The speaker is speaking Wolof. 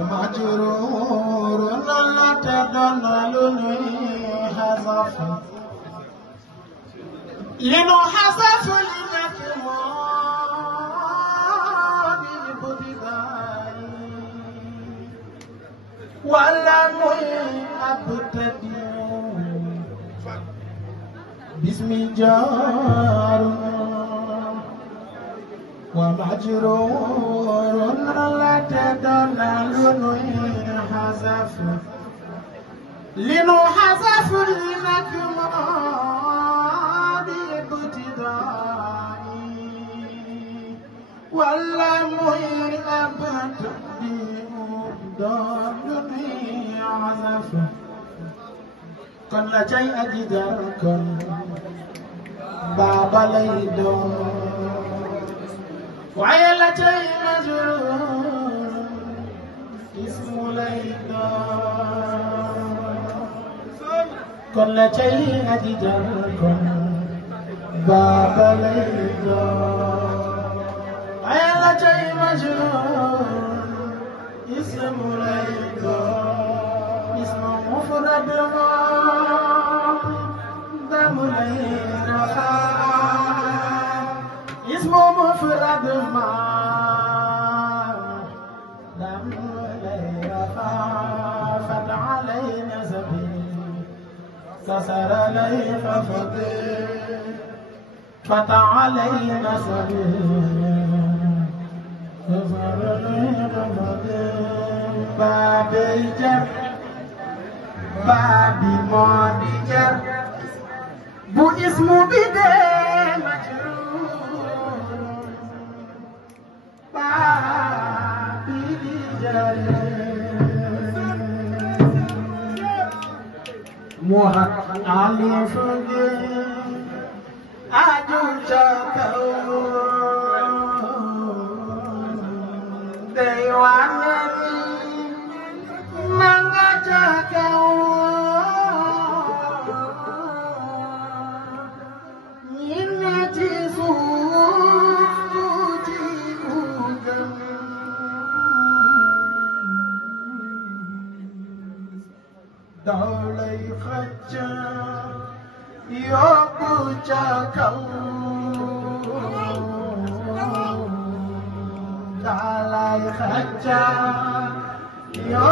مجرور لا تدنلني حذف لنو حذف لنكمال ببداي ولم أبتدئ باسم جار ومجرور لا تدنلني حذف لنو حذف لنكمال ابتدائي ولم أبتدئ دارني عذف كن لا شيء أجدر كن بابا ليدون وعيا شيء مجرور اسم ليدا كل شيء أجدركم باب ليدا وعيا شيء مجرور اسم ليدا اسم مفرد دم ليدا اسم مفرد ما دم ليرفع فتح علينا سبيل كسر لي فتح علينا سبيل كسر لي باب الجر باب مودجر بو اسم بدين Muhat alif aju cakau dewana mangga cakau ini jisu Dalai khaja ya puja kau Dalai khaja ya